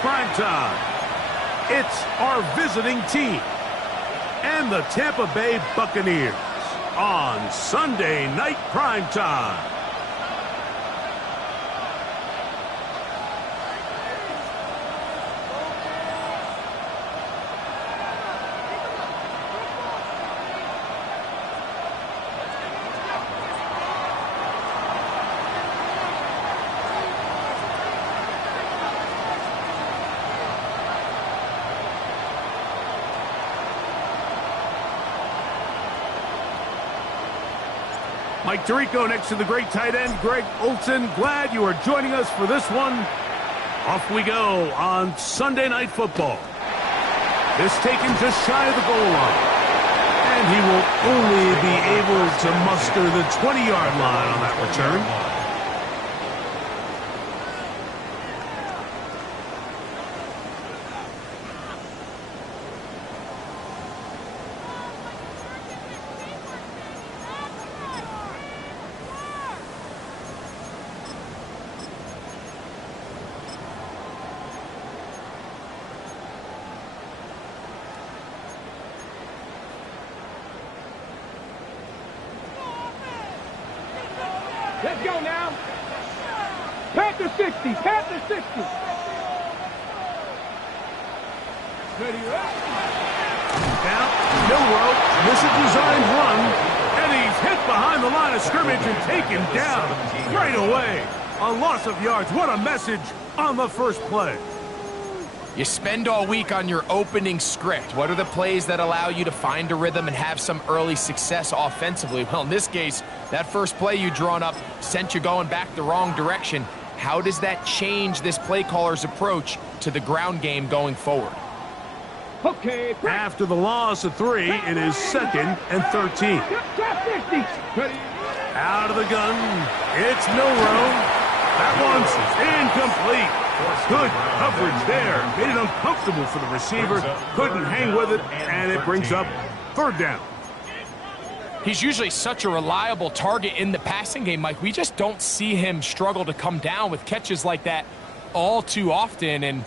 primetime. It's our visiting team and the Tampa Bay Buccaneers on Sunday Night Primetime. Mike Tirico next to the great tight end, Greg Olsen. Glad you are joining us for this one. Off we go on Sunday Night Football. This taken just shy of the goal line. And he will only be able to muster the 20-yard line on that return. Let's go now. Panther 60, Panther 60. Ready, Now, Milrow, this is a designed run, and he's hit behind the line of scrimmage and taken down right away. A loss of yards. What a message on the first play. You spend all week on your opening script. What are the plays that allow you to find a rhythm and have some early success offensively? Well, in this case, that first play you drawn up sent you going back the wrong direction. How does that change this play caller's approach to the ground game going forward? Okay. After the loss of 3, it is 2nd and 13. Out of the gun, it's Milrow. That one's incomplete. Good coverage there. Made it uncomfortable for the receiver. Couldn't hang with it, and it brings up 3rd down. He's usually such a reliable target in the passing game, Mike. We just don't see him struggle to come down with catches like that all too often. And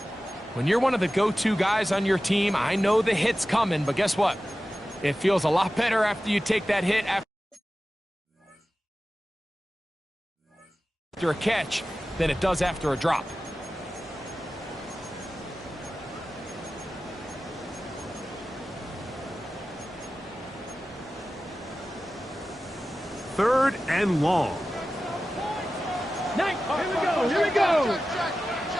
when you're one of the go-to guys on your team, I know the hit's coming, but guess what? It feels a lot better after you take that hit after a catch than it does after a drop. Third and long. Here we go, here we go.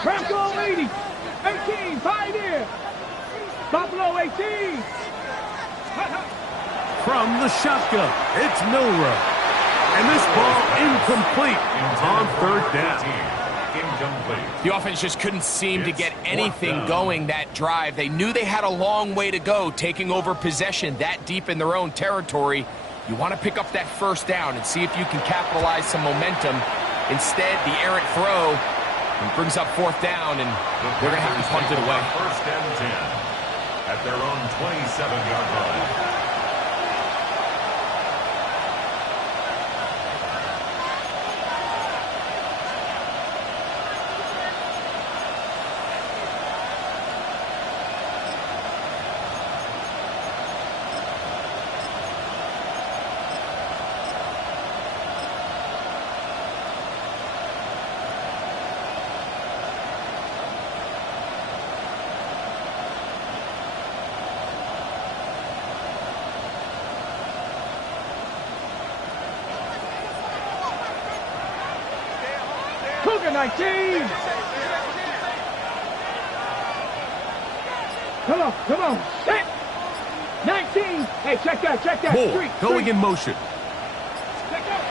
Bronco 80, 18, Pioneer. Buffalo 18. From the shotgun, it's Milrow. And this ball incomplete on 3rd down. The offense just couldn't seem to get anything going that drive. They knew they had a long way to go, taking over possession that deep in their own territory. You want to pick up that 1st down and see if you can capitalize some momentum. Instead, the errant throw brings up 4th down, and they're going to have to punt it away. 1st and 10 at their own 27-yard line. Cougar 19. Come on, come on. 19. Hey, check that, check that. Moore going in motion. Check that.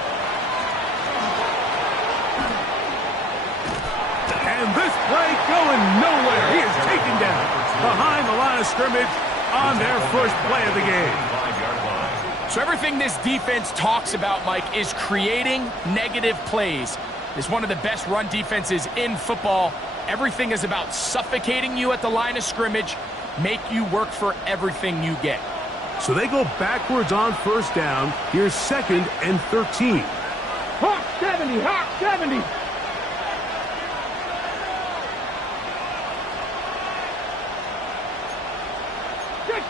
And this play going nowhere. He is taken down behind the line of scrimmage on their first play of the game. So everything this defense talks about, Mike, is creating negative plays. It's one of the best run defenses in football. Everything is about suffocating you at the line of scrimmage, make you work for everything you get. So they go backwards on 1st down. Here's 2nd and 13. Hawk 70, Hawk 70.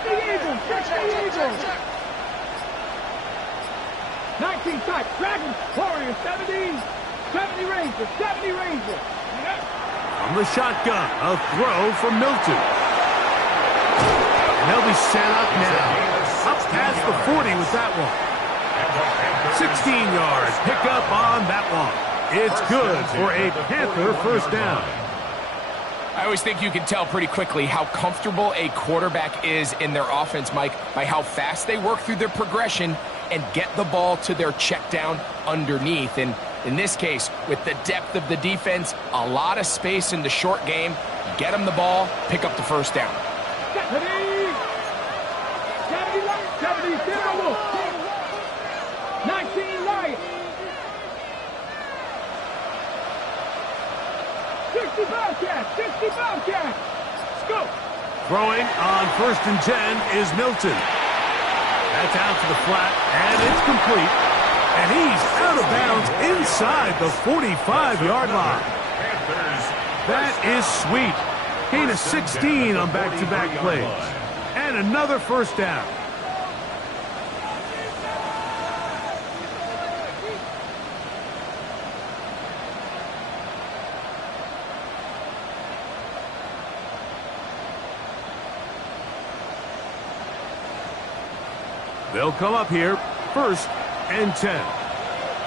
the Eagles. Check the Eagles. 19 tight. Dragons. Warriors. 70. 70 Rangers. 70 Rangers. From the shotgun, a throw from Milton. And they'll be set up now. Up past the 40 with that one. 16 yards. Pick up on that one. It's good for a Panther first down. I always think you can tell pretty quickly how comfortable a quarterback is in their offense, Mike, by how fast they work through their progression and get the ball to their check down underneath. And in this case, with the depth of the defense, a lot of space in the short game, get them the ball, pick up the first down. 70 Timberwolves. 19 Lions. 60 Bobcats. 60 Bobcats. Let's go. Throwing on 1st and 10 is Milton. That's out to the flat, and it's complete. And he's out of bounds inside the 45-yard line. That is sweet. Gain of 16 on back-to-back plays. And another first down. They'll come up here, 1st and 10.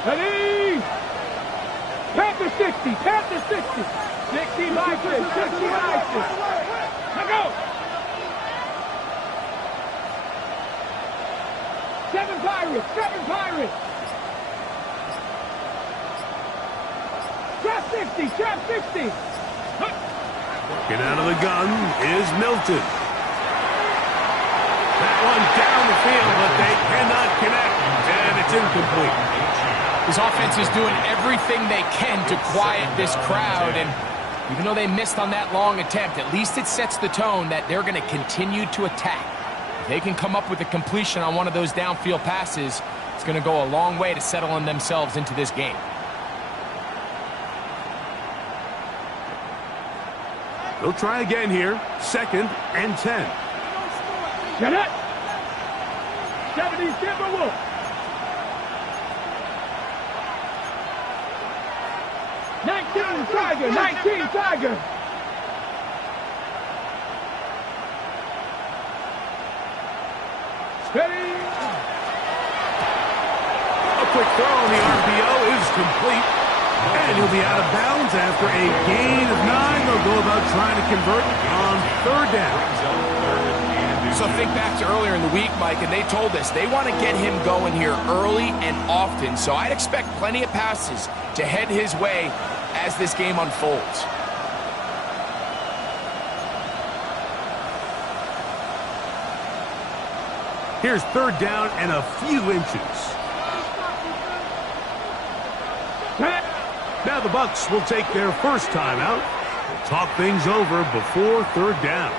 Ready? Panther 60. Panther 60. 60 Vikings. 60 Vikings. Now go. 7 Pirates. 7 Pirates. Trap 60. Trap 60. Get out of the gun is Milton. That one down the field, but they cannot connect, and it's incomplete. His offense is doing everything they can to quiet this crowd, and even though they missed on that long attempt, at least it sets the tone that they're going to continue to attack. If they can come up with a completion on one of those downfield passes, it's going to go a long way to settling themselves into this game. They'll try again here, 2nd and 10. Get it. 70 Timberwolves. 19 Tiger. 19 Tiger. Steady. A quick throw on the RPO is complete. And he'll be out of bounds after a gain of 9. They'll go about trying to convert on 3rd down. So think back to earlier in the week, Mike, and they told us they want to get him going here early and often. So I'd expect plenty of passes to head his way as this game unfolds. Here's 3rd down and a few inches. Now the Bucs will take their first time out. We'll talk things over before 3rd down.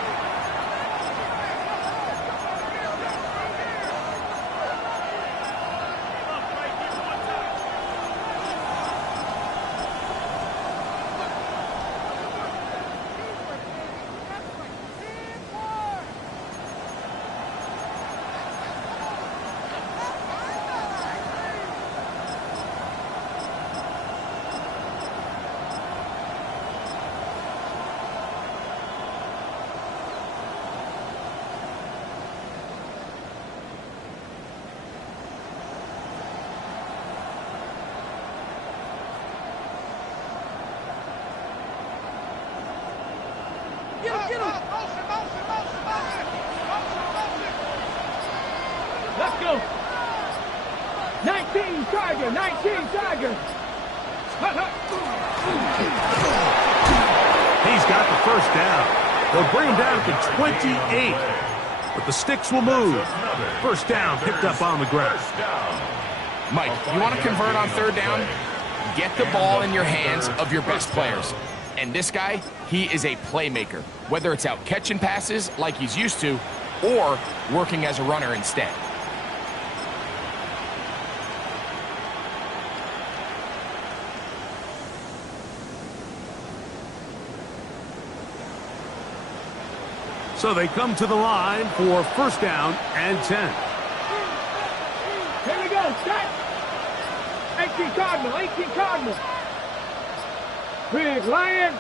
Let's go. 19 Tiger. 19 Tiger. He's got the first down. They'll bring him down to 28. But the sticks will move. First down picked up on the ground. Mike, you want to convert on 3rd down? Get the ball in your hands of your best players. And this guy, he is a playmaker. Whether it's out catching passes like he's used to, or working as a runner instead. So they come to the line for first down and 10. Here we go, set. 18 Cardinal, 18 Cardinal. Big Lion.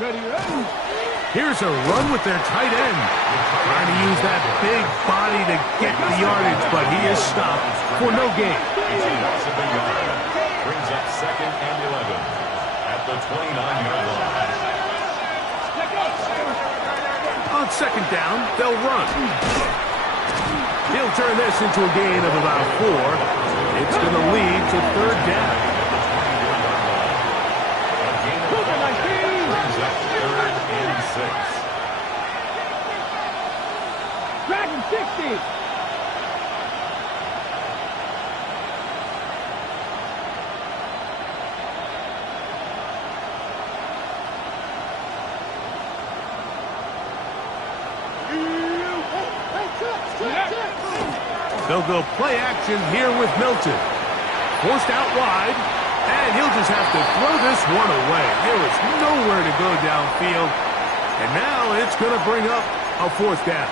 Ready, ready. Here's a run with their tight end. Trying to use that big body to get the yardage, but he is stopped for no gain. It's a loss of a yard. Brings up second and 11 at the 29-yard line. On second down, they'll run. He'll turn this into a gain of about 4. It's going to lead to third down. Brings up third and 6. Dragon 60. They'll go play action here with Milton. Forced out wide, and he'll just have to throw this one away. There is nowhere to go downfield, and now it's going to bring up a fourth down.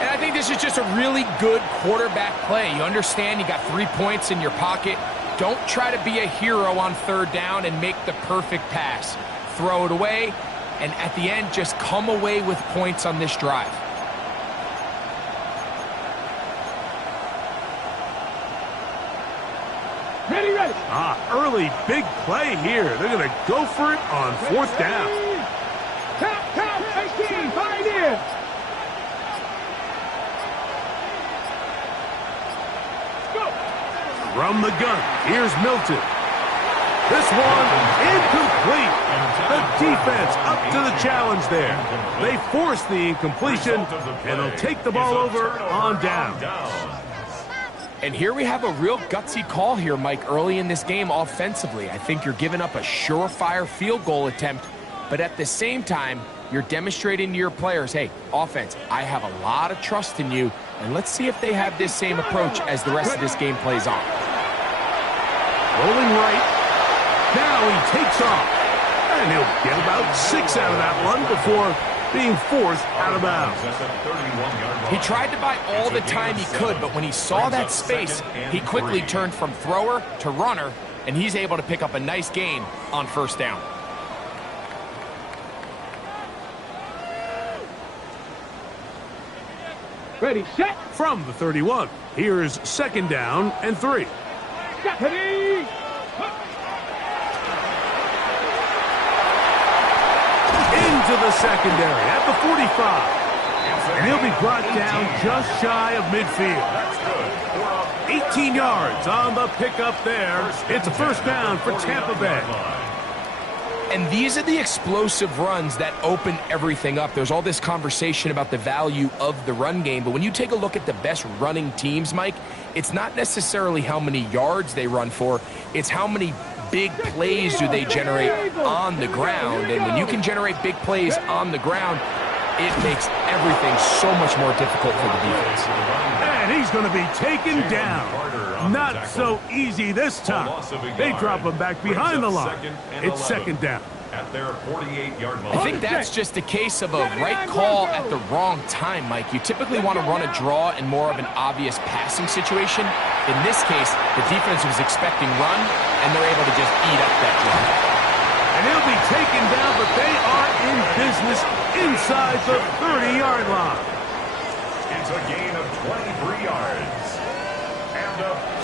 And I think this is just a really good quarterback play. You understand you got 3 points in your pocket. Don't try to be a hero on third down and make the perfect pass. Throw it away, and at the end, just come away with points on this drive. Ready, ready. Early big play here. They're going to go for it on fourth down. Count, 18, Pioneer. Go. From the gun, here's Milton. This one incomplete. The defense up to the challenge there. They force the incompletion, and they'll take the ball over on down. And here we have a real gutsy call here, Mike, early in this game offensively. I think you're giving up a surefire field goal attempt, but at the same time, you're demonstrating to your players, hey, offense, I have a lot of trust in you, and let's see if they have this same approach as the rest of this game plays on. Rolling right. Now he takes off, and he'll get about 6 out of that one before being forced out of bounds. He tried to buy all the time he could, but when he saw that space, he quickly turned from thrower to runner, and he's able to pick up a nice gain on first down. Ready, set. From the 31, here's second down and 3. Ready. Into the secondary at the 45. And he'll be brought down just shy of midfield. 18 yards on the pickup there. It's a first down for Tampa Bay. And these are the explosive runs that open everything up. There's all this conversation about the value of the run game, but when you take a look at the best running teams, Mike, it's not necessarily how many yards they run for, it's how many big plays do they generate on the ground. And when you can generate big plays on the ground, it makes everything so much more difficult for the defense. And he's going to be taken down. Not so easy this time. They drop him back behind the line. It's second down. At their 48-yard line. I think that's just a case of a right call at the wrong time, Mike. You typically want to run a draw in more of an obvious passing situation. In this case, the defense was expecting run, and they're able to just eat up that draw. And he'll be taken down, but they are in business inside the 30-yard line. It's a gain of 23 yards.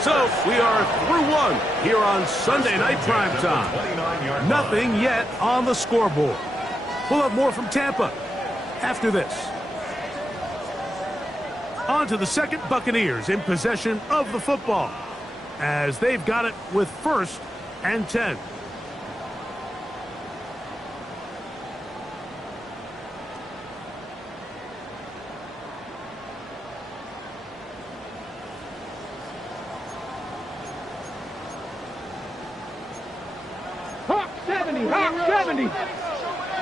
So we are through one here on Sunday Night Primetime. Nothing yet on the scoreboard. We'll have more from Tampa after this. On to the second, Buccaneers in possession of the football as they've got it with first and 10. Hawk 70, Hawk 70.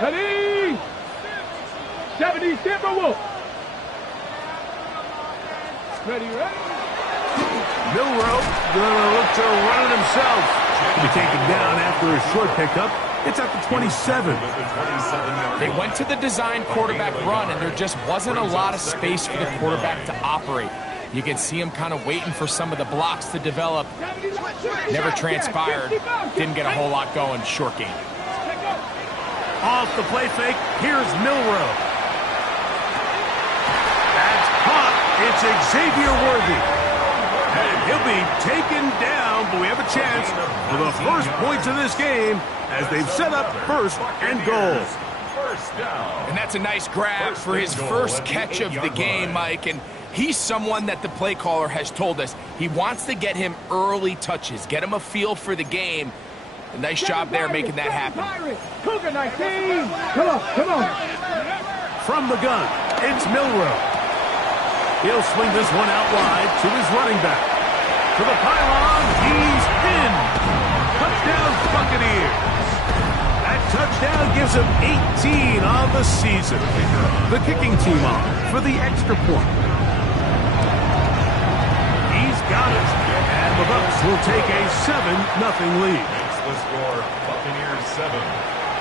Ready. 70 Timberwolf. Ready, ready. Milrow gonna look to run it himself. He'll be taken down after a short pickup It's at the 27. They went to the design quarterback run, and there just wasn't a lot of space for the quarterback to operate. You can see him kind of waiting for some of the blocks to develop. Never transpired. Didn't get a whole lot going. Short game. Off the play fake, here's Milroe. That's caught. It's Xavier Worthy. And he'll be taken down, but we have a chance for the first points of this game as they've set up first and goal. And that's a nice grab for his first catch of the game, Mike. And he's someone that the play caller has told us he wants to get him early touches, get him a feel for the game. A nice job there making that happen. Cougar 19. Come on. From the gun, it's Milroe. He'll swing this one out wide to his running back. To the pylon, he's in. Touchdown, Buccaneers. That touchdown gives him 18 on the season. The kicking team on for the extra point. He's got it. And the Bucs will take a 7-0 lead. The score, Buccaneers 7,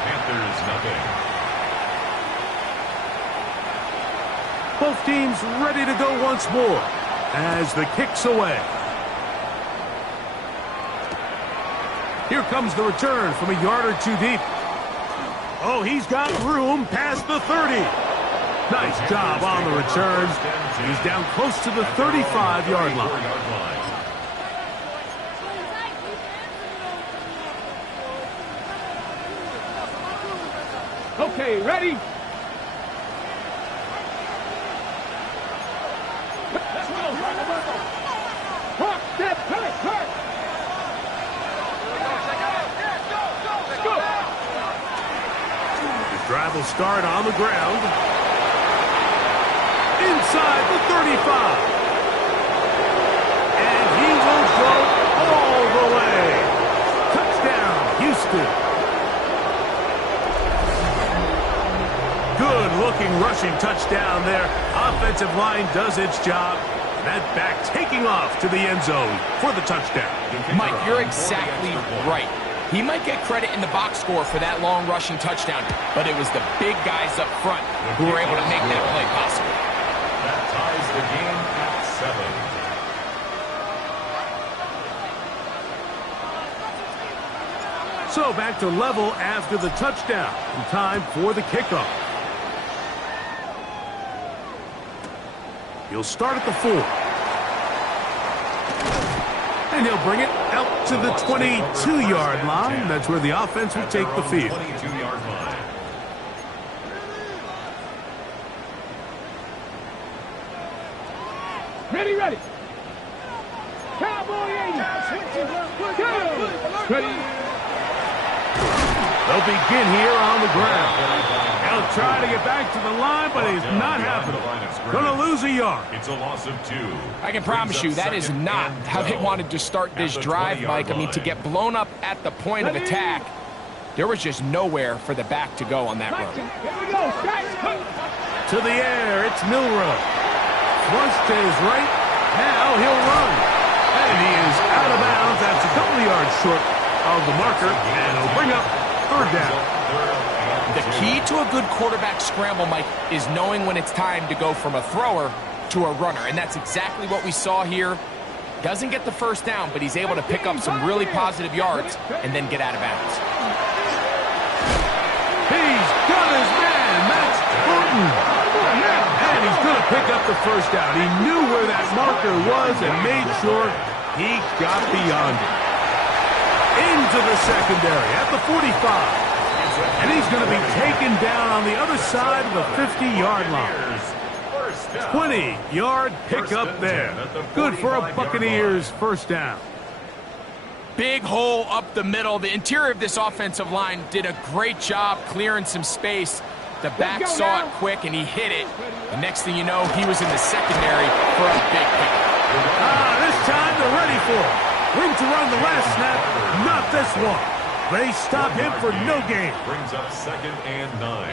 Panthers nothing. Both teams ready to go once more as the kick's away. Here comes the return from a yard or two deep. Oh, he's got room past the 30. Nice job on the return. He's down close to the 35-yard line. Okay, ready? Hawk, step, hurt. His drive will start on the ground. Inside the 35. And he will go all the way. Touchdown, Houston. Good-looking rushing touchdown there. Offensive line does its job. That back taking off to the end zone for the touchdown. Mike, you're exactly right. He might get credit in the box score for that long rushing touchdown, but it was the big guys up front who were able to make that play possible. That ties the game at 7. So back to level after the touchdown. And time for the kickoff. He'll start at the 4. And he'll bring it out to the 22-yard line. That's where the offense will take the field. 22-yard line. Ready. Cowboy 80. Ready. They'll begin here on the ground. He'll try to get back to the line, but it's not happening. Gonna lose a yard. It's a loss of 2. I can promise you that is not how they wanted to start this drive, Mike. I mean, to get blown up at the point of attack, there was just nowhere for the back to go on that run. Here we go. To the air, it's Milroe. Flush to his right. Now he'll run. And he is out of bounds. That's a couple of yards short of the marker. And he'll bring up third down. The key to a good quarterback scramble, Mike, is knowing when it's time to go from a thrower to a runner. And that's exactly what we saw here. Doesn't get the first down, but he's able to pick up some really positive yards and then get out of bounds. He's got his man, Max Burton. And he's going to pick up the first down. He knew where that marker was and made sure he got beyond it. Into the secondary at the 45. And he's going to be taken down on the other side of the 50-yard line. 20-yard pickup there. Good for a Buccaneers first down. Big hole up the middle. The interior of this offensive line did a great job clearing some space. The back saw it quick, and he hit it. The next thing you know, he was in the secondary for a big pickup. This time they're ready for it. Room to run the last snap, not this one. They stop him for no gain. Brings up 2nd and 9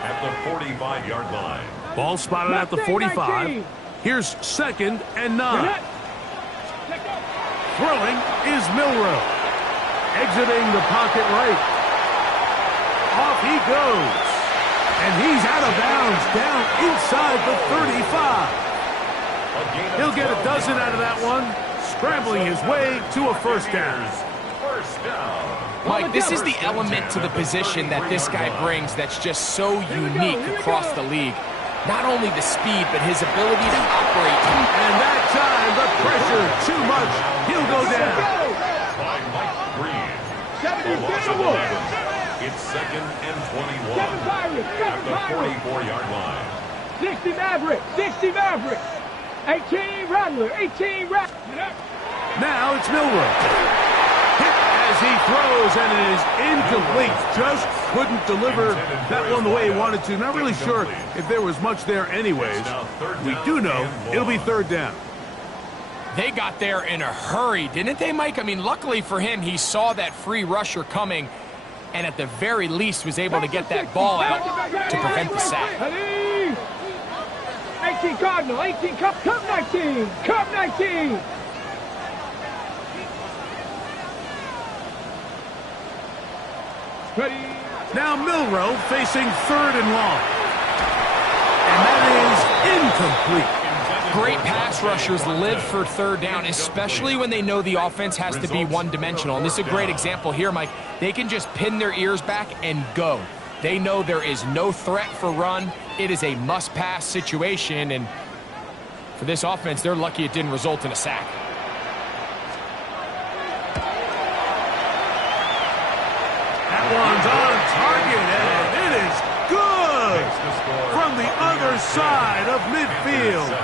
at the 45-yard line. Ball spotted at the 45. Here's 2nd and 9. Throwing is Milroe. Exiting the pocket right. goes. And he's out of bounds down inside the 35. He'll get a dozen out of that one, scrambling his way to a first down. Mike, this is the element to the position that this guy brings that's just so unique across the league. Not only the speed, but his ability to operate. And that time, the pressure, too much. He'll go down. By Mike Green. 70 It's 2nd and 21 at the 44-yard line. 60 Maverick, 60 Maverick. 18 Rattler, 18 Rattler. Now it's Milroe. Hit as he throws, and it is incomplete. Just couldn't deliver that one the way he wanted to. Not really sure if there was much there anyways. We do know it'll be third down. They got there in a hurry, didn't they, Mike? I mean, luckily for him, he saw that free rusher coming, and at the very least was able to get that ball out to prevent the sack. 18 Cardinal, 18 Cup 19, Cup 19. Ready. Now Milroe facing third and long. And that is incomplete. Great pass rushers live for third down, especially when they know the offense has to be one-dimensional. And this is a great example here, Mike. They can just pin their ears back and go. They know there is no threat for run. It is a must-pass situation, and for this offense, they're lucky it didn't result in a sack. That one's on target, and it is good from the other side of midfield.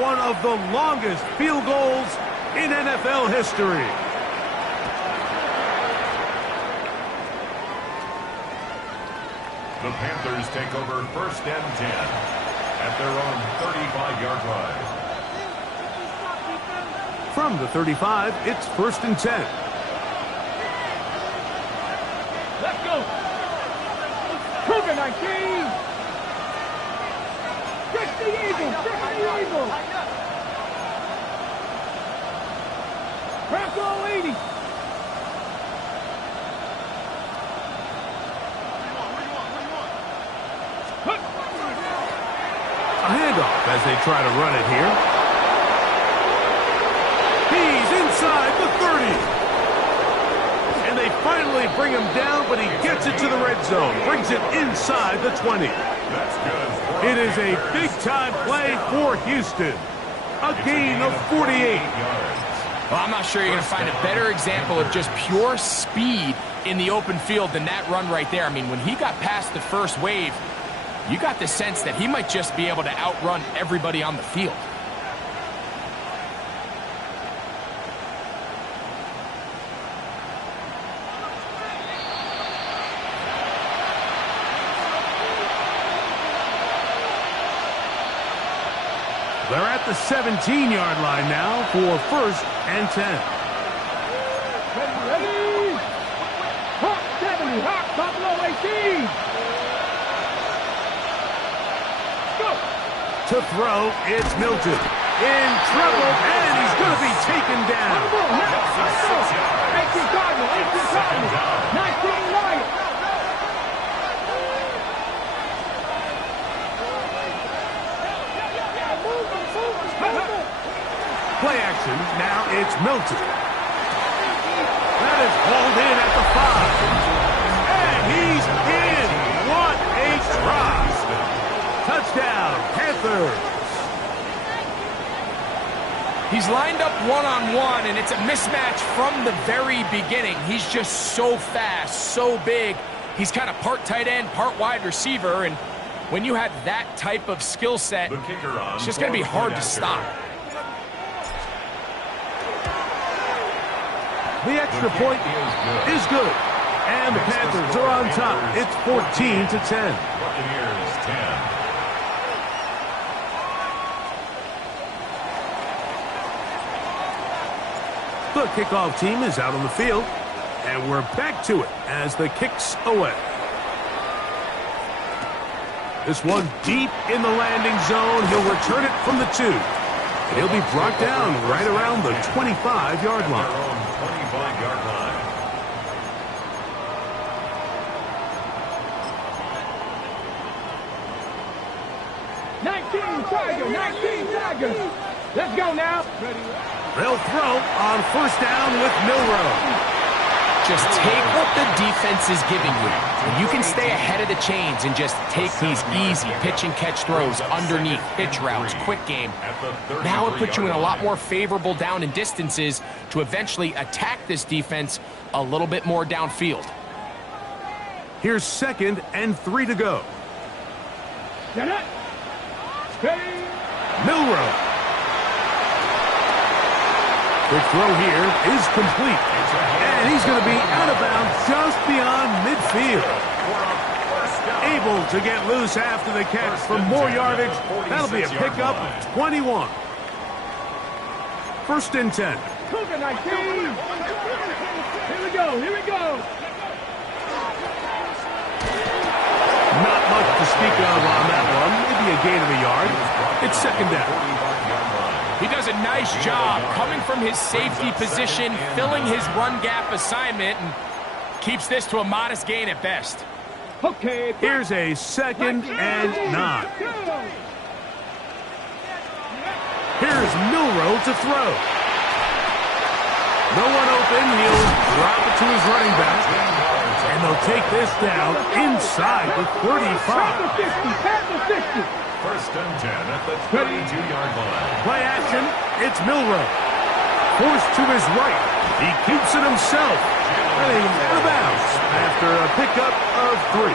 One of the longest field goals in NFL history. The Panthers take over 1st and 10 at their own 35-yard line. From the 35, it's 1st and 10. Let's go. Cougar 19. 60 Eagles, 60 Eagles. Bronco 80. A handoff as they try to run it here. He's inside the 30. And they finally bring him down, but he gets it to the red zone. Brings it inside the 20. It is a big-time play for Houston. A gain of 48. Well, I'm not sure you're going to find a better example of just pure speed in the open field than that run right there. I mean, when he got past the first wave, you got the sense that he might just be able to outrun everybody on the field. They're at the 17-yard line now for 1st and 10. Ready. Hawk 70, Hawk Buffalo 18. To throw, it's Milton. In trouble, and he's going to be taken down. 18 Cardinal, 18 Cardinal, 19 Lions. Play action, now it's Milton. That is hauled in at the 5. And he's in. What a try. Touchdown, Panthers. He's lined up one-on-one, and it's a mismatch from the very beginning. He's just so fast, so big. He's kind of part tight end, part wide receiver, and when you have that type of skill set, it's just going to be hard to stop. The extra point is good. And the Panthers are on top. It's 14-10. Buccaneers 10. The kickoff team is out on the field, and we're back to it as the kick's away. This one deep in the landing zone. He'll return it from the 2. And he'll be brought down right around the 25-yard line. 25-yard line. 19 Tiger, 19 Tiger. Let's go now. They'll throw on first down with Milroe. Just take what the defense is giving you. And you can stay ahead of the chains and just take these easy pitch and catch throws underneath, pitch routes, quick game. Now it puts you in a lot more favorable down and distances to eventually attack this defense a little bit more downfield. Here's 2nd and 3 to go. Get it. Steady. Milroe. Quick throw here is complete. And he's going to be out of bounds just beyond midfield. Able to get loose after the catch for more yardage. That'll be a pickup, 21. 1st and 10. Cougar 19. Here we go, here we go. Not much to speak of on that one. Maybe a gain of a yard. It's 2nd down. He does a nice job coming from his safety position, filling his run gap assignment, and keeps this to a modest gain at best. Okay. Here's a 2nd and 9. Here's Milroe to throw. No one open. He'll drop it to his running back. And they'll take this down inside the 35. Pat the 50. 1st and 10 at the 32-yard line. Play action. It's Milroe. Forced to his right. He keeps it himself. Heading out of bounds after a pickup of 3.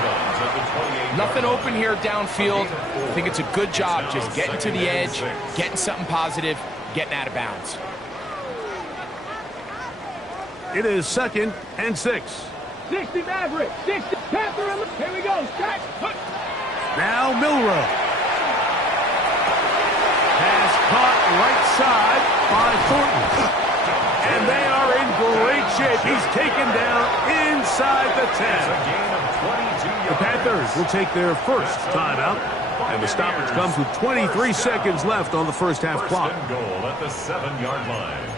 Nothing open here downfield. I think it's a good job just getting to the edge, getting something positive, getting out of bounds. It is 2nd and 6. 60 Maverick. 60 Panther. Here we go. Strike. Now Milroe. Pass caught right side by Thornton. And they are in great shape. He's taken down inside the 10. The Panthers will take their first timeout. And the stoppage comes with 23 seconds left on the first half clock. First and goal at the 7-yard line.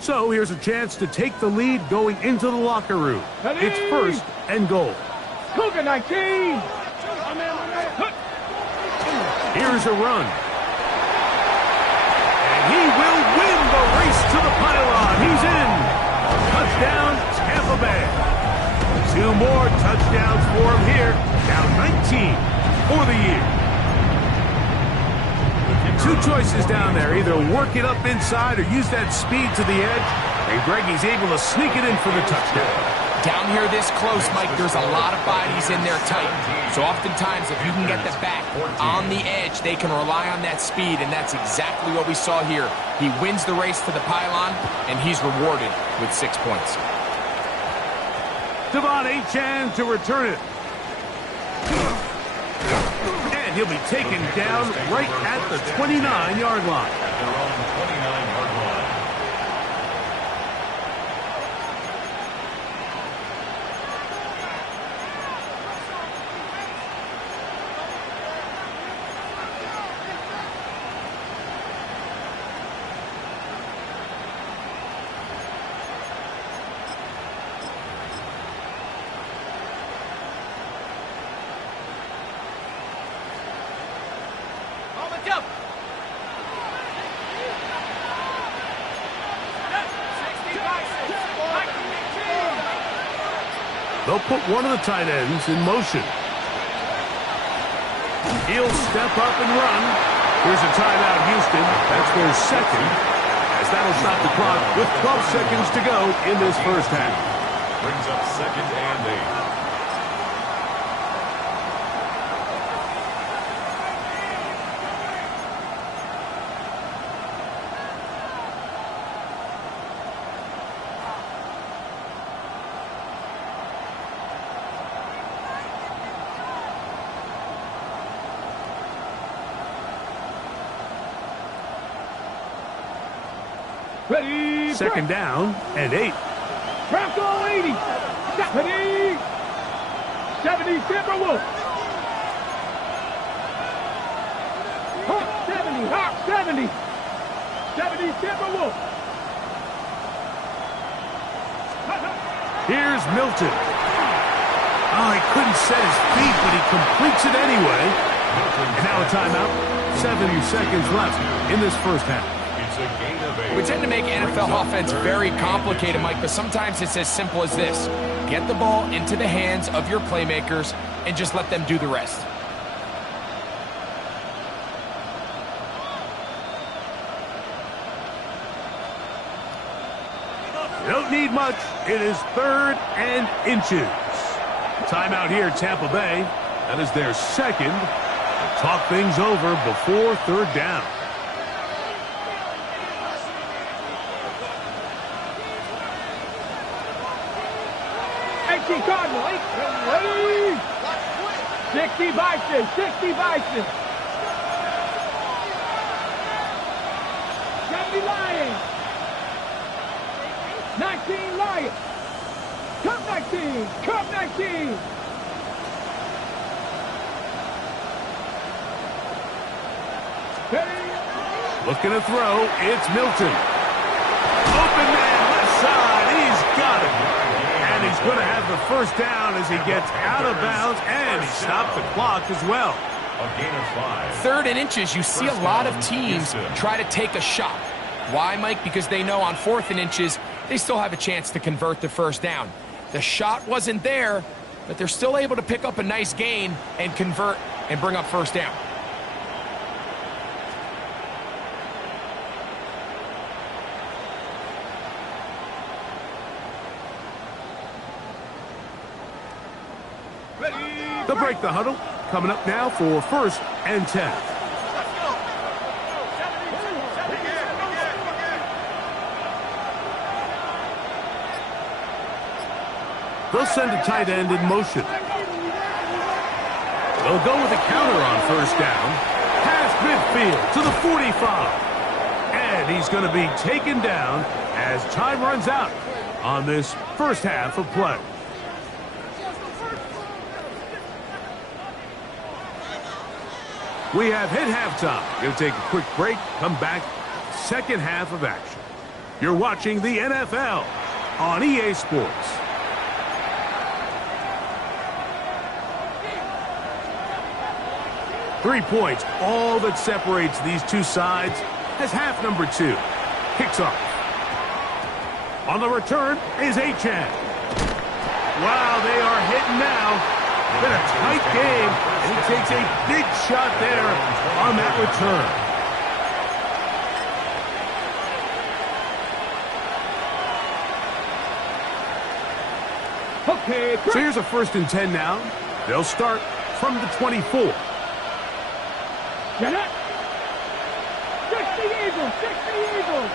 So here's a chance to take the lead going into the locker room. It's 1st and goal. Cougar 19. Here's a run. And he will win the race to the pylon. He's in. Touchdown, Tampa Bay. 2 more touchdowns for him here. Now 19 for the year. 2 choices down there. Either work it up inside or use that speed to the edge. And Greggy's able to sneak it in for the touchdown. Down here this close, Mike, there's a lot of bodies in there tight. So oftentimes, if you can get the back on the edge, they can rely on that speed, and that's exactly what we saw here. He wins the race to the pylon, and he's rewarded with 6 points. Devon Achane to return it. And he'll be taken down right at the 29-yard line. At their own 29-yard line. They'll put one of the tight ends in motion. He'll step up and run. Here's a timeout, Houston. That's their 2nd, as that'll stop the clock with 12 seconds to go in this first half. Brings up 2nd and 8. Ready. 2nd down and 8. Bronco 80. 70. 70 Timberwolf. Hawk 70. Hawk 70. 70 Timberwolves. Here's Milton. Oh, he couldn't set his feet, but he completes it anyway. And now a timeout. 7 seconds left in this first half. It's a gain of 8. We tend to make NFL offense very complicated, Mike, but sometimes it's as simple as this. Get the ball into the hands of your playmakers and just let them do the rest. Don't need much. It is 3rd and inches. Timeout here, Tampa Bay. That is their second. To talk things over before 3rd down. Cardinal, ready? 60 Bison, 60 Bison. 70 Lions. 19 Lions. Cup 19, Cup 19. Ready? Looking to throw. It's Milton. Open man, left side. He's got it. And he's going to have the first down as he gets out of bounds, and he stopped the clock as well. A gain of 5. 3rd and inches, you see a lot of teams try to take a shot. Why, Mike? Because they know on 4th and inches, they still have a chance to convert the first down. The shot wasn't there, but they're still able to pick up a nice gain and convert and bring up first down. They'll break the huddle. Coming up now for 1st and 10. They'll send a tight end in motion. They'll go with a counter on 1st down. Past midfield to the 45. And he's going to be taken down as time runs out on this first half of play. We have hit halftime. Going to take a quick break, come back, second half of action. You're watching the NFL on EA Sports. Three points, all that separates these two sides as half number 2 kicks off. On the return is Achan. Wow, they are hitting now. Been a tight game, and he takes a big shot there on that return. Okay. So here's a 1st and 10 now. They'll start from the 24. Get it. 60 Eagles, 60 Eagles.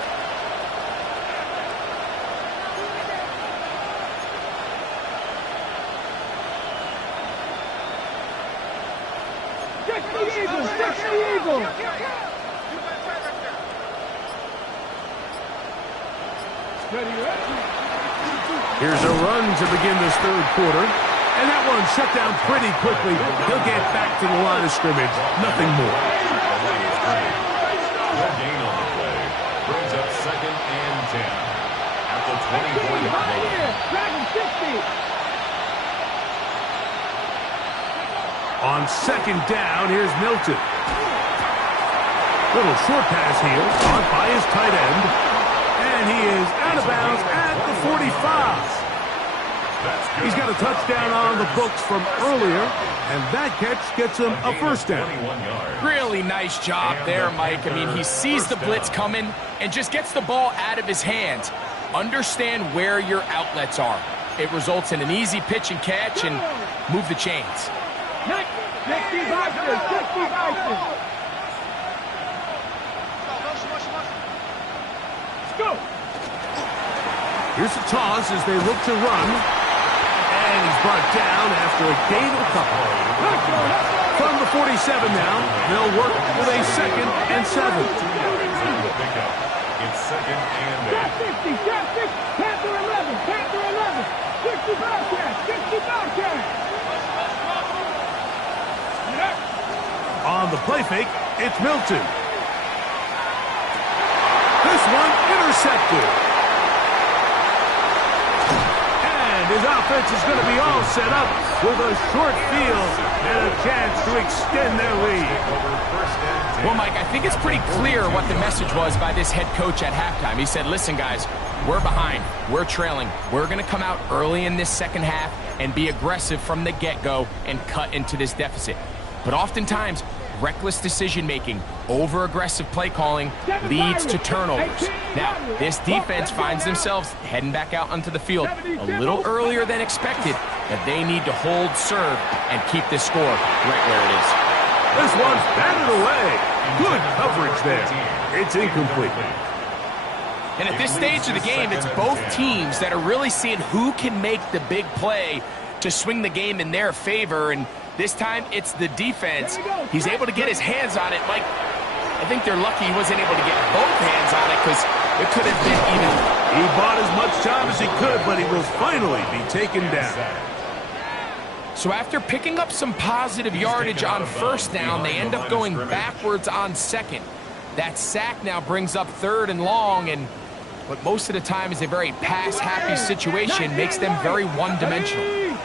Here's a run to begin this 3rd quarter. And that one shut down pretty quickly. He'll get back to the line of scrimmage. Nothing more. No gain on the play. Brings up 2nd and 10. At the 20-point line. Dragon 60. On 2nd down, here's Milton. Little short pass here, caught by his tight end. And he is out of bounds at the 45. He's got a touchdown on the books from earlier, and that catch gets him a first down. Really nice job there, Mike. I mean, he sees the blitz coming and just gets the ball out of his hands. Understand where your outlets are. It results in an easy pitch and catch and move the chains. 60 Bison, 60 Bison. Let's go. Here's a toss as they look to run. And he's brought down after a gain of a couple. From the 47 now, they'll work with a 2nd and 7. It's 2nd and 8. 60, 60, Panther 11, Panther 11, 60 Bobcats, 60 Bobcats. On the play fake, it's Milton. one intercepted. And his offense is going to be all set up with a short field and a chance to extend their lead. Well, Mike, I think it's pretty clear what the message was by this head coach at halftime. He said, listen, guys, we're behind. We're trailing. We're going to come out early in this second half and be aggressive from the get-go and cut into this deficit. But oftentimes, reckless decision-making, over-aggressive play calling leads to turnovers. Now, this defense finds themselves heading back out onto the field a little earlier than expected, but they need to hold serve and keep this score right where it is. This one's batted away. Good coverage there. It's incomplete. And at this stage of the game, it's both teams that are really seeing who can make the big play to swing the game in their favor, and this time it's the defense. He's able to get his hands on it. Mike, I think they're lucky he wasn't able to get both hands on it because it could have been even. He bought as much time as he could, but he will finally be taken down. So after picking up some positive yardage on first down, they end up going backwards on second. That sack now brings up third and long, and what most of the time is a very pass-happy situation makes them very one-dimensional.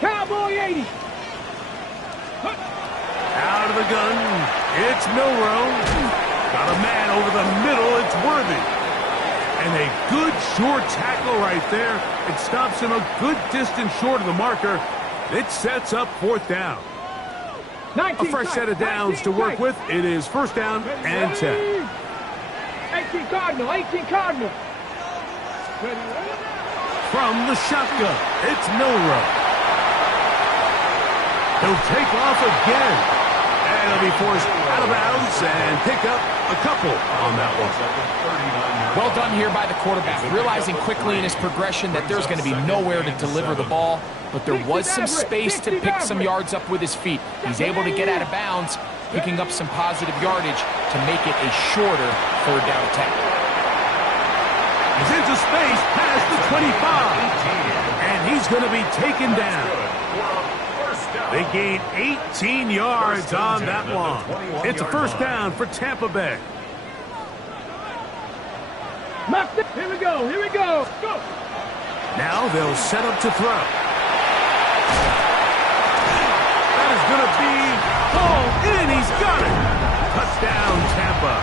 Cowboy 80. Out of the gun, it's Milrow. Got a man over the middle, it's Worthy. And a good short tackle right there. It stops him a good distance short of the marker. It sets up fourth down. A fresh set of downs to work with. It is first down and 10. 18 Cardinal, 18 Cardinal. From the shotgun, it's Milrow. He'll take off again. And he'll be forced out of bounds and pick up a couple on that one. Well done here by the quarterback, realizing quickly in his progression that there's going to be nowhere to deliver the ball, but there was some space to pick some yards up with his feet. He's able to get out of bounds, picking up some positive yardage to make it a shorter third down attempt. He's into space past the 25, and he's going to be taken down. They gain 18 yards on that one. It's a first down for Tampa Bay. Here we go, here we go. Go. Now they'll set up to throw. That is going to be hauled in. He's got it. Touchdown, Tampa.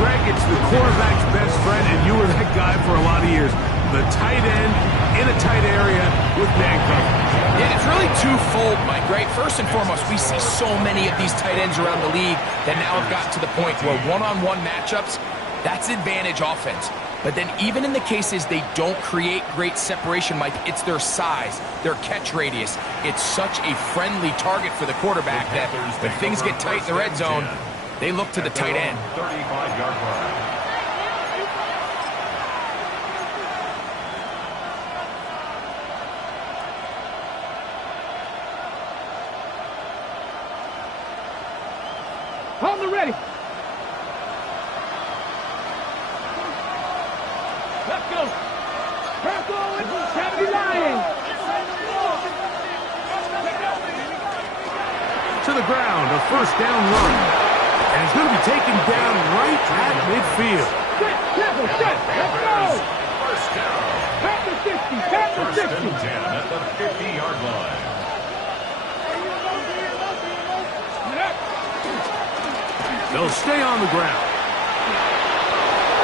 Greg, it's the quarterback's best friend, and you were that guy for a lot of years. The tight end in a tight area with man coverage. Yeah, it's really twofold, Mike, right? First and foremost, we see so many of these tight ends around the league that now have gotten to the point where one-on-one matchups, that's advantage offense. But then even in the cases they don't create great separation, Mike, it's their size, their catch radius. It's such a friendly target for the quarterback that when things get tight in the red zone, they look to the tight end. 35-yard line. On the ready. Let's go. Purple and 70 Lions. To the ground, a first down run. And it's going to be taken down right at midfield. Set. Let's go. First down. At the 50. At the First 50. and 10 at the 50-yard line. They'll stay on the ground.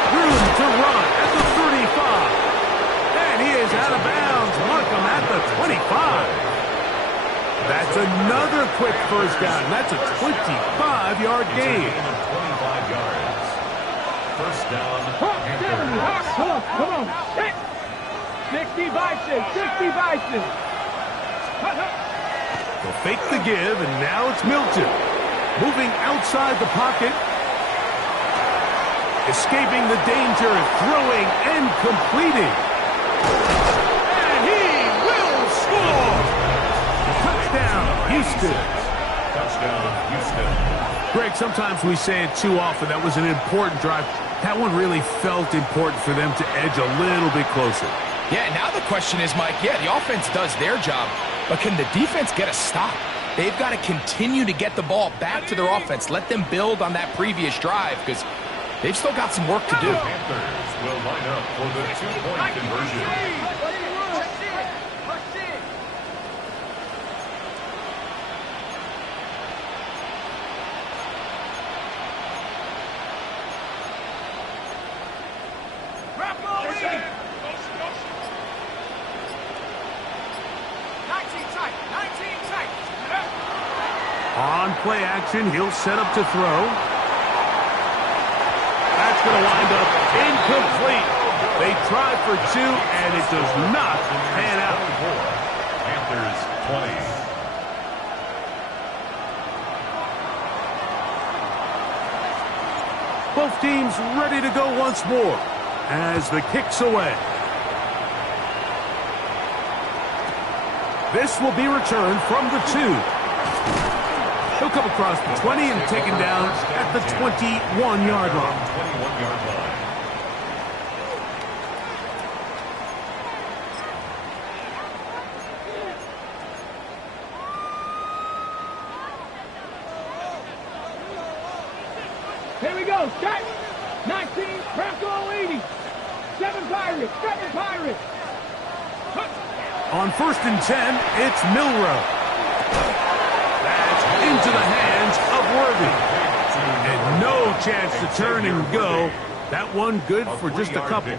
Room to run at the 35. And he is out of bounds. Mark him at the 25. That's another quick first down. That's a 25-yard gain. 25 yards. First down. Panthers. Come on. 60 Bison. 60 Bison. They'll fake the give, and now it's Milton. Moving outside the pocket. Escaping the danger, throwing and completing. And he will score! Touchdown, Houston. Touchdown, Houston. Greg, sometimes we say it too often. That was an important drive. That one really felt important for them to edge a little bit closer. Yeah, now the question is, Mike, yeah, the offense does their job, but can the defense get a stop? they've got to continue to get the ball back to their offense. Let them build on that previous drive because they've still got some work to do. The Panthers will line up for the two-point conversion. On play action, he'll set up to throw. That's going to wind up incomplete. They tried for two, and it does not pan out. Panthers 20. Both teams ready to go once more as the kick's away. This will be returned from the 2. He'll come across the 20 and taken down at the 21-yard line. 21-yard line. Here we go. Start. 19. Bronco 80. 7 Pirates. 7 Pirates. On 1st and 10, it's Milrow. Into the hands of Worthy. And no chance to turn and go. That one good for just a couple.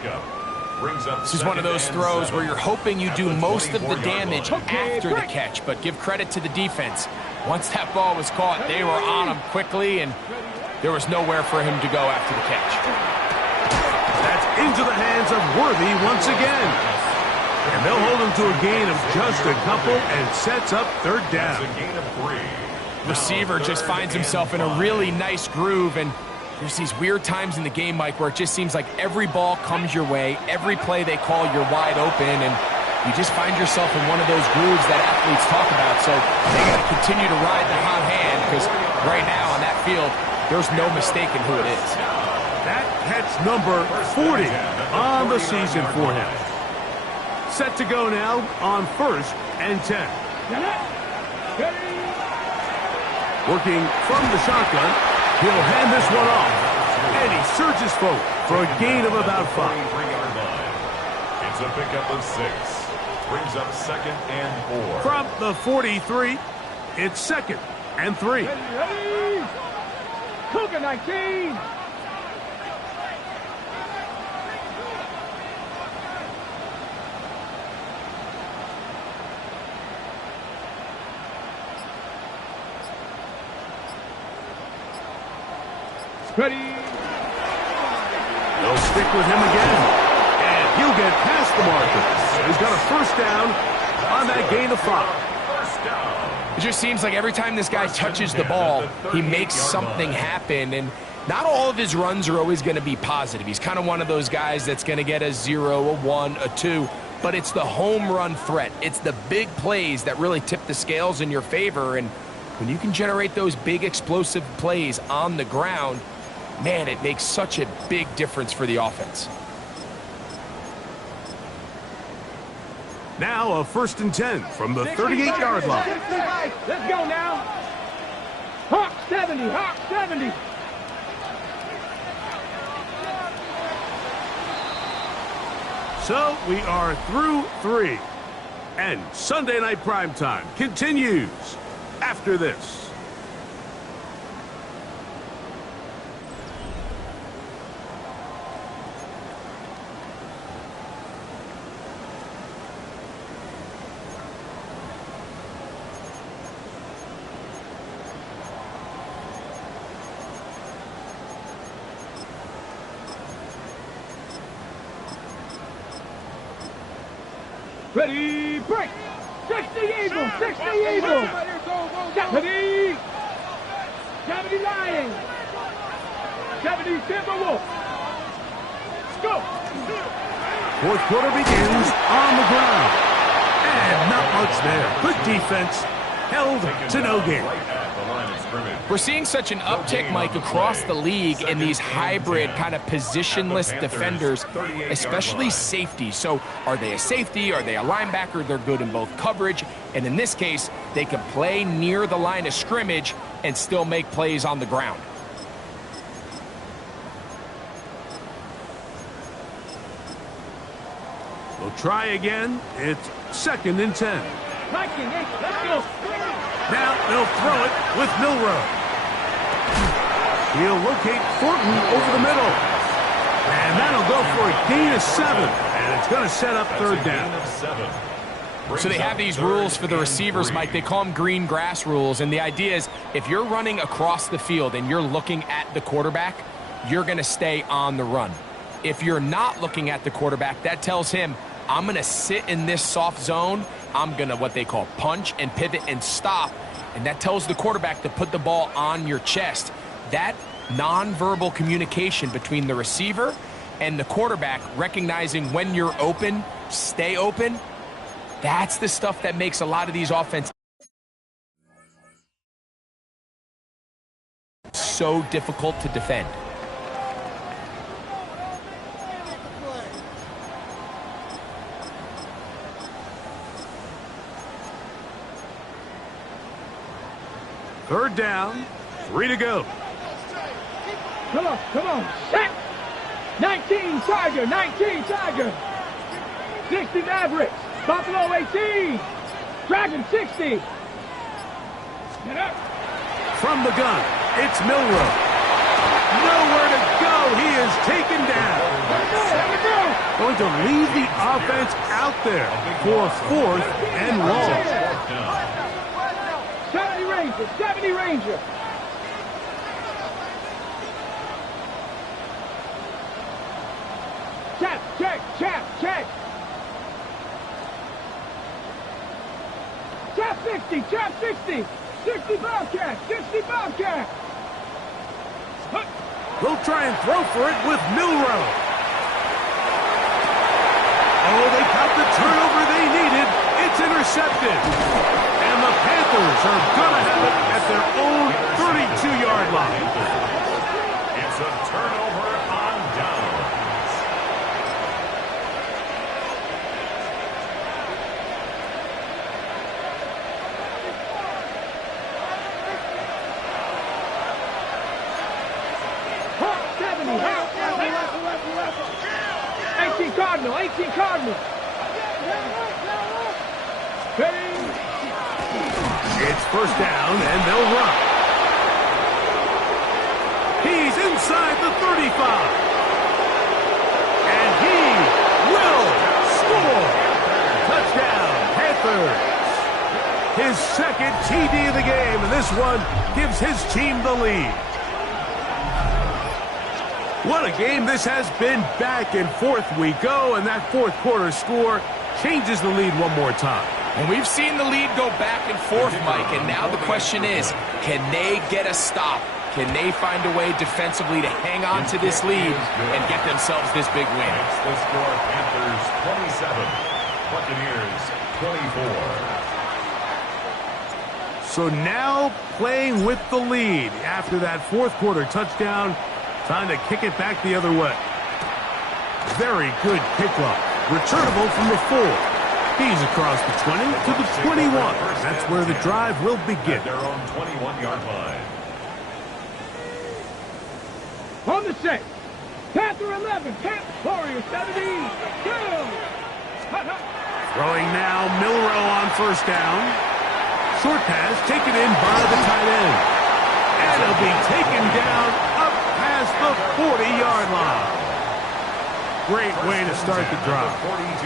This is one of those throws where you're hoping you do most of the damage after the catch, but give credit to the defense. Once that ball was caught, they were on him quickly, and there was nowhere for him to go after the catch. That's into the hands of Worthy once again. And they'll hold him to a gain of just a couple and sets up 3rd down. A gain of 3. Receiver just finds himself in a really nice groove, and there's these weird times in the game, Mike, where it just seems like every ball comes your way, every play they call, you're wide open, and you just find yourself in one of those grooves that athletes talk about. So they got to continue to ride the hot hand because right now on that field, there's no mistaking who it is. That catch number 40 on the season for him. Set to go now on 1st and 10. Working from the shotgun, he'll hand this one off. And he surges forward for a gain of about 5. It's a pickup of 6. Brings up 2nd and 4. From the 43, it's 2nd and 3. Cougar 19. Ready. They'll stick with him again. And he'll get past the marker. He's got a 1st down on that gain of 5. It just seems like every time this guy touches the ball, he makes something happen. And not all of his runs are always going to be positive. He's kind of one of those guys that's going to get a 0, a 1, a 2. But it's the home run threat. It's the big plays that really tip the scales in your favor. And when you can generate those big explosive plays on the ground, man, it makes such a big difference for the offense. Now a 1st and 10 from the 38-yard line. Let's go now. Hawk 70, Hawk 70. So we are through 3. And Sunday Night Primetime continues after this. Ready, break! 60 Eagle, 60 Eagle! 70! 70 Lion! 70 Timberwolf! Let's go! 4th quarter begins on the ground. And not much there. Good defense. Held to no gain. scrimmage. We're seeing such an uptick, Mike, across the league in these hybrid kind of positionless defenders, especially safety. So are they a safety? Are they a linebacker? They're good in both coverage. And in this case, they can play near the line of scrimmage and still make plays on the ground. We'll try again. It's 2nd and 10. Let's go. Now they'll throw it with Milroe. He'll locate Thornton over the middle. And that'll go for a gain of 7. And it's going to set up 3rd down. So they have these rules for the receivers, Mike. They call them green grass rules. And the idea is if you're running across the field and you're looking at the quarterback, you're going to stay on the run. If you're not looking at the quarterback, that tells him, I'm going to sit in this soft zone. I'm going to what they call punch and pivot and stop. And that tells the quarterback to put the ball on your chest. That nonverbal communication between the receiver and the quarterback, recognizing when you're open, stay open, that's the stuff that makes a lot of these offenses so difficult to defend. Third down, 3 to go. Come on. Set. 19 Tiger, 19 Tiger. 60 Mavericks. Buffalo 18. Dragon 60. Get up. From the gun, it's Milroe. Nowhere to go. He is taken down. Going to leave the offense out there for 4th and long. 70 Ranger. Check. Chap 60. 60 Bobcat. They'll try and throw for it with Milroe. Oh, they got the turnover they needed. It's intercepted. And the Panthers are going to have it at their own 32-yard line. It's a turnover on downs. Hawk 70. 18 Cardinal. It's 1st down, and they'll run. He's inside the 35. And he will score. Touchdown, Panthers. His 2nd TD of the game, and this one gives his team the lead. What a game this has been. Back and forth we go, and that 4th quarter score changes the lead one more time. And we've seen the lead go back and forth, Mike, and now the question is, can they get a stop? Can they find a way defensively to hang on to this lead and get themselves this big win? It's the score, Panthers 27, Buccaneers 24. So now playing with the lead after that 4th quarter touchdown, trying to kick it back the other way. Very good kickoff. Returnable from the 4. He's across the 20 to the 21. That's where the drive will begin. At their own 21-yard line. On the set. Panther 11. Warrior 70. Go. Throwing now, Milroe on 1st down. Short pass taken in by the tight end. And it'll be taken down up past the 40-yard line. Great way to start the drive.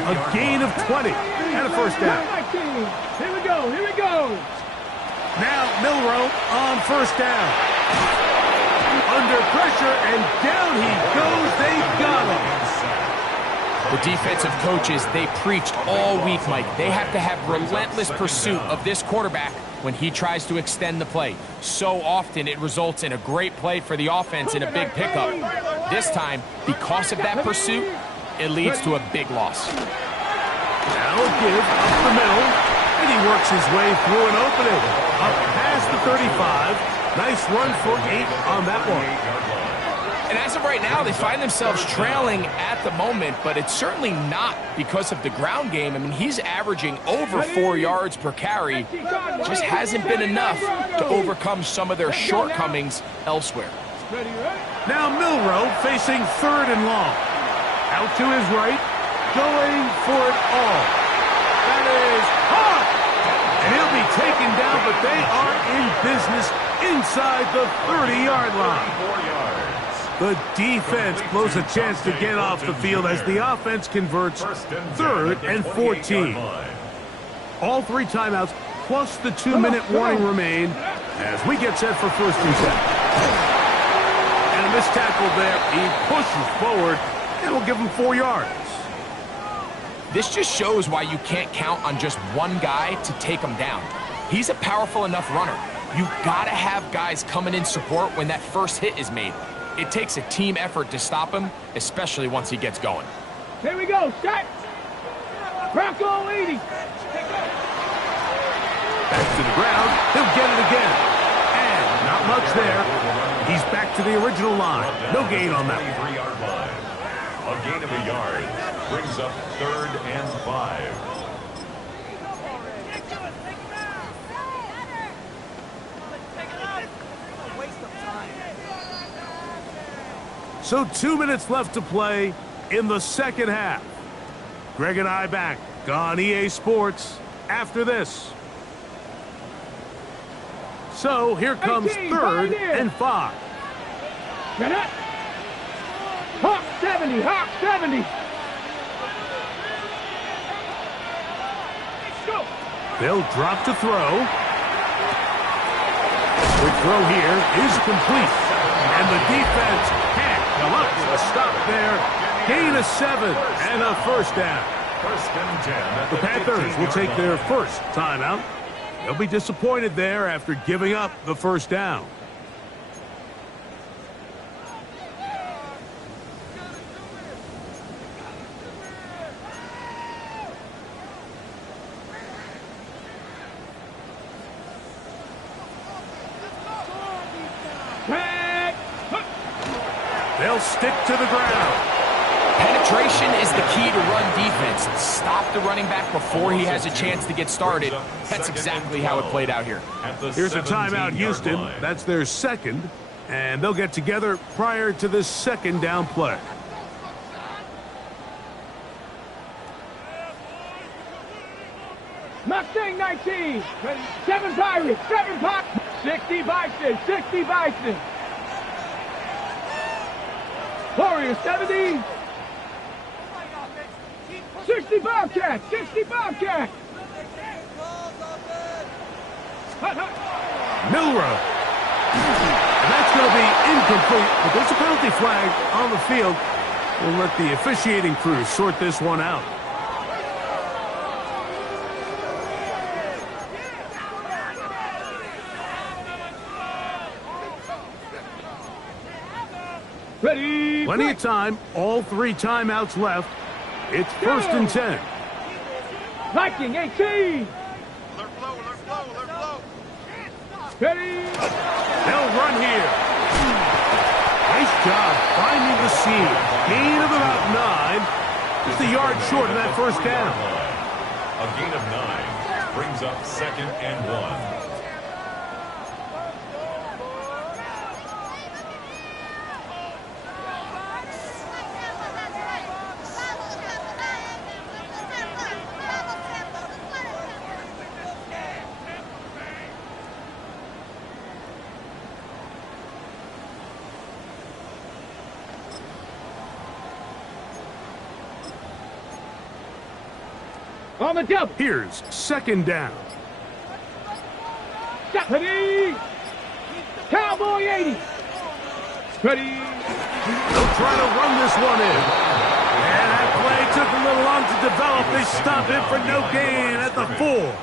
A gain of 20 and a 1st down. Here we go. Now Milroe on 1st down. Under pressure, and down he goes. They got him. The defensive coaches, they preached all week, Mike. They have to have relentless pursuit of this quarterback when he tries to extend the play. So often it results in a great play for the offense and a big pickup. This time, because of that pursuit, it leads to a big loss. Now give up the middle, and he works his way through an opening. Up past the 35, Nice run for 8 on that one. And as of right now, they find themselves trailing at the moment, but it's certainly not because of the ground game. I mean, he's averaging over 4 yards per carry. Just hasn't been enough to overcome some of their shortcomings elsewhere. Now Milroe facing 3rd and long. Out to his right, going for it all. That is hard. And he'll be taken down, but they are in business inside the 30-yard line. The defense blows a chance to get off the field as the offense converts 3rd and 14. All 3 timeouts plus the 2-minute warning remain as we get set for 1st and 10. And a missed tackle there. He pushes forward and will give him 4 yards. This just shows why you can't count on just one guy to take him down. He's a powerful enough runner. You've got to have guys coming in support when that first hit is made. It takes a team effort to stop him, especially once he gets going. Here we go, set. Bronco 80. Back to the ground. He'll get it again. And not much there. He's back to the original line. No gain on that. 23-yard line. A gain of a yard brings up 3rd and 5. So 2 minutes left to play in the second half. Greg and I back on EA Sports after this. So here comes 3rd and 5. Get up. Hawk 70, Hawk 70. Let's go. They'll drop to throw. The throw here is complete. And the defense can't come up with a stop there. Gain of 7 and a 1st down. 1st and 10. The Panthers will take their first timeout. They'll be disappointed there after giving up the 1st down. They'll stick to the ground. Penetration is the key to run defense. Stop the running back before he has a chance to get started. That's exactly how it played out here. Here's a timeout, Houston. That's their 2nd. And they'll get together prior to this 2nd down play. Mustang 19. 7 Pirates, 7 Pirates. 60 Bison, 60 Bison. Warriors 70. 60 Bobcats, 60 Bobcats. Milroe. And that's going to be incomplete, but there's a penalty flag on the field. We'll let the officiating crew sort this one out. Ready. Plenty of time. All 3 timeouts left. It's 1st and 10. Viking 18. Ready. They'll run here. Nice job finding the seam. Gain of about 9. Just a yard short of that 1st down. A gain of 9 brings up 2nd and 1. On the double. Here's 2nd down. Ready. Cowboy 80. Ready. They'll try to run this one in. And that play took a little long to develop. They stop it for no gain at the 4.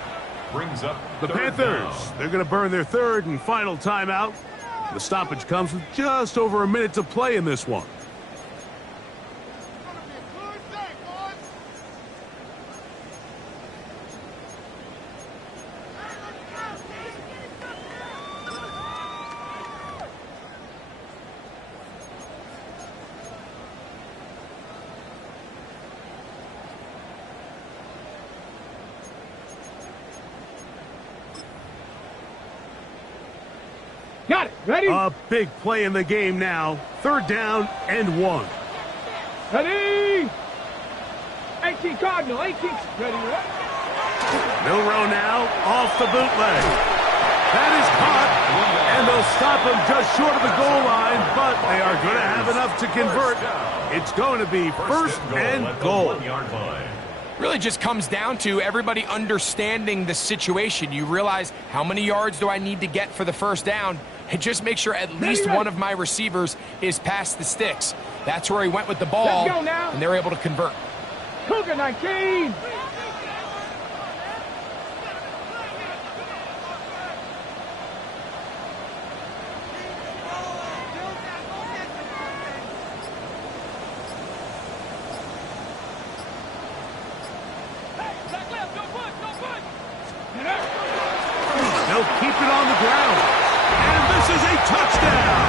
Brings up The Panthers, they're going to burn their 3rd and final timeout. The stoppage comes with just over a minute to play in this one. Got it. Ready? A big play in the game now. 3rd down and 1. Ready? 18 Cardinal. 18. Ready. Milroe now off the bootleg. That is caught, and they'll stop him just short of the goal line, but they are going to have enough to convert. It's going to be first and goal. Really just comes down to everybody understanding the situation. You realize, how many yards do I need to get for the first down? And just make sure at least one of my receivers is past the sticks. That's where he went with the ball, and they're able to convert. Cougar 19. They'll keep it on the ground. And this is a touchdown.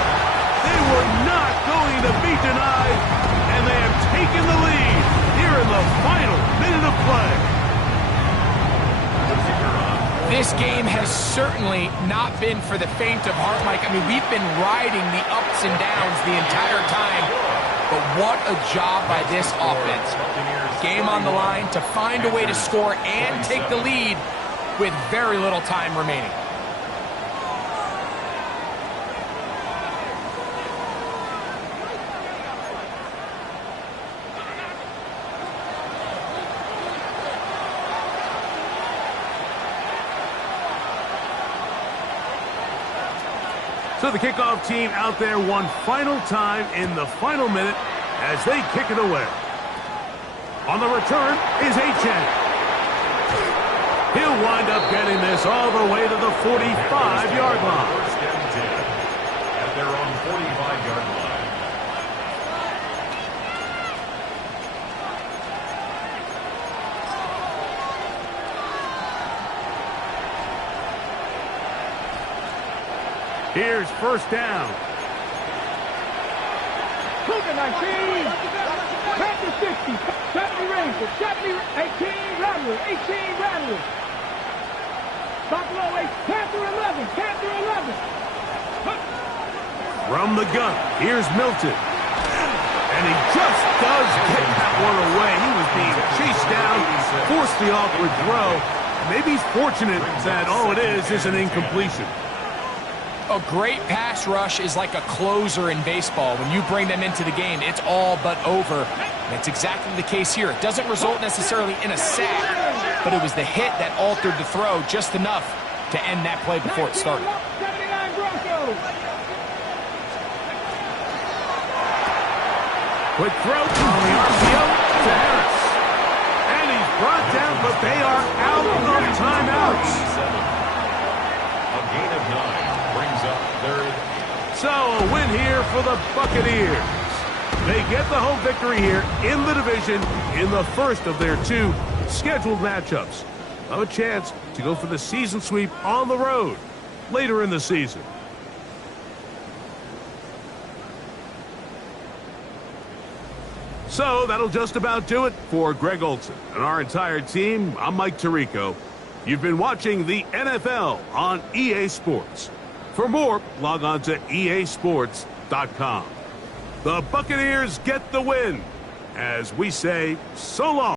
They were not going to be denied, and they have taken the lead here in the final minute of play. This game has certainly not been for the faint of heart, Mike. I mean, we've been riding the ups and downs the entire time, but what a job by this offense. Game on the line to find a way to score and take the lead with very little time remaining. So the kickoff team out there one final time in the final minute as they kick it away. On the return is Achane. He'll wind up getting this all the way to the 45-yard line. First and 10 at their own 45-yard line. Here's first down. Cougar 19. Panther 60. 70 Rangers. 70. 18 Rattlers. 18 Rattlers. Buffalo 8. Panther 11. Panther 11. From the gun, here's Milton. And he just does get that one away. He was being chased down, forced the awkward throw. Maybe he's fortunate that all it is an incompletion. A great pass rush is like a closer in baseball. When you bring them into the game, it's all but over. And it's exactly the case here. It doesn't result necessarily in a sack, but it was the hit that altered the throw just enough to end that play before it started. 79 Broncos. Quick throw on the RPO to Harris. And he's brought down, but they are out of timeouts. A gain of 9 brings up 3rd. So a win here for the Buccaneers. They get the home victory here in the division in the first of their 2 scheduled matchups. Have a chance to go for the season sweep on the road later in the season. So that'll just about do it for Greg Olsen and our entire team. I'm Mike Tirico. You've been watching the NFL on EA Sports. For more, log on to easports.com. The Buccaneers get the win as we say so long.